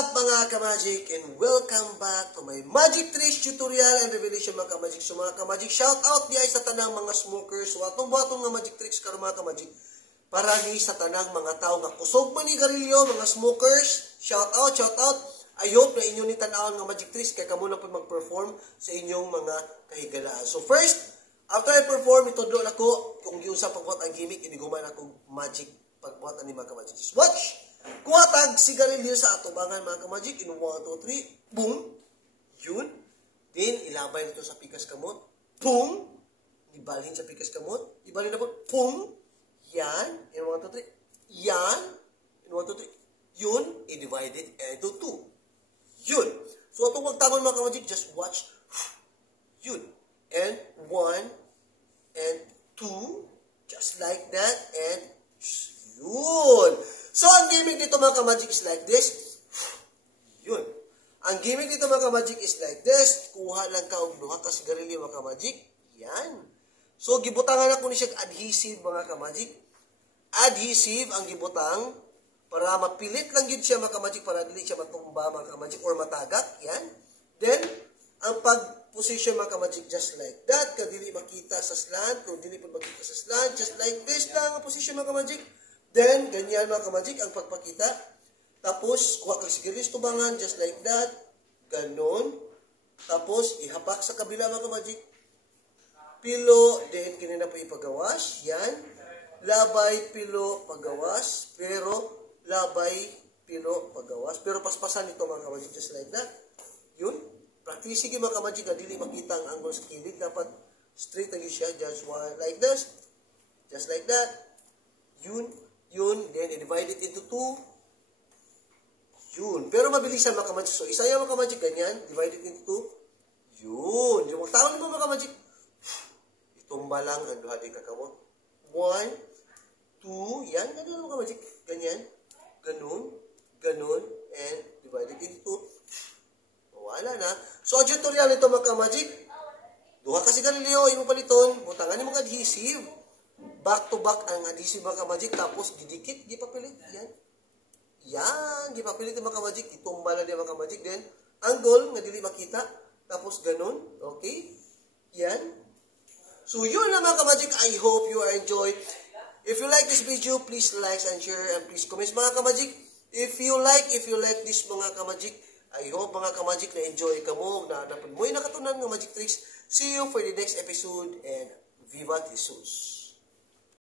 up mga ka-magic and welcome back to my magic tricks tutorial and revelation mga ka-magic. So mga ka-magic, shout out diay sa tanang mga smokers. So atong buhaton nga magic tricks karon mga ka-magic para ni sa tanang mga tao nga kusog man ni garilyo, mga smokers. Shout out, shout out. I hope na inyo ni tan-awon nga magic tricks kay kamo na po mag-perform sa inyong mga kahigalaan. So first, after I perform, itudlo na ko kung yung sa pagbuhat ang gimmick, iniguman akong magic pagbuhat ani mga ka-magic. Just watch! Kuhatag sigarilyo sa atubangan mga ka-magic. In 1, 2, 3. Boom! Yun. Then, ilabay na ito sa pikas kamot. Boom! Ibalhin sa pikas kamot. Ibalhin na po. Boom! Yan. In 1, 2, 3. Yan. In 1, 2, 3. Yun. I-divide it into 2. Yun. So, itong magtangon mga ka-magic, just watch. Yun. And 1 and 2. Just like that. And yun. So, ang gimmick dito mga ka-magic is like this. Yun. Ang gimmick dito mga ka-magic is like this. Kuha lang ka og duha ka sigarilyo mga ka-magic. Yan. So, gibutangan ako ni siya adhesive mga ka-magic. Adhesive ang gibutang para mapilit lang gid siya mga ka-magic para dili siya matumba mga ka-magic or matagak. Yan. Then, ang pag-position mga ka-magic just like that. Kung dili makita sa slant, kung dili pa makita sa slant, just like this lang ang position mga ka-magic. Then, ganyan mga ka-magic ang pagpakita. Tapos, kuha kang sigarilyo tubangan, just like that. Ganon. Tapos, ihapak sa kabila mga ka-magic. Pilo, then kinina po ipagawas. Yan. Labay, pilo, pagawas. Pero, labay, pilo, pagawas. Pero paspasan ito mga ka-magic, just like that. Yun. Practice sige mga ka-magic na dili makita ang angle sa kilig. Dapat straight lang yun siya. Just one like this. Just like that. Yun. Yun, then i-divide it into 2. Yun. Pero mabilisan mga ka-magic. So, isa yung mga ka-magic, ganyan. Divide it into 2. Yun. Yung magtawag mo mga ka-magic. Itumba lang ang duha din kakamot. 1, 2. Yan. Ganun mga ka-magic. Ganyan. Ganun. Ganun. And divide it into 2. Wala na. So, ang tutorial nito mga ka-magic. Duha kasi garilyo. Yung paliton. Butangan yung mga adhesive. Back to back ang adhesive mga ka-magic. Tapos, didikit, gipapilit. Yan. Yan. Gipapilit yung mga ka-magic. Itumba lang yung mga ka-magic. Then, angle, nga dili makita. Tapos, ganun. Okay? Yan. So, yun lang mga ka-magic. I hope you are enjoyed. If you like this video, please like and share and please comment mga ka-magic. If you like this mga ka-magic, I hope mga ka-magic na enjoy ka mo. Na dapat mo'y nakatunan ng magic tricks. See you for the next episode and Viva Jesus!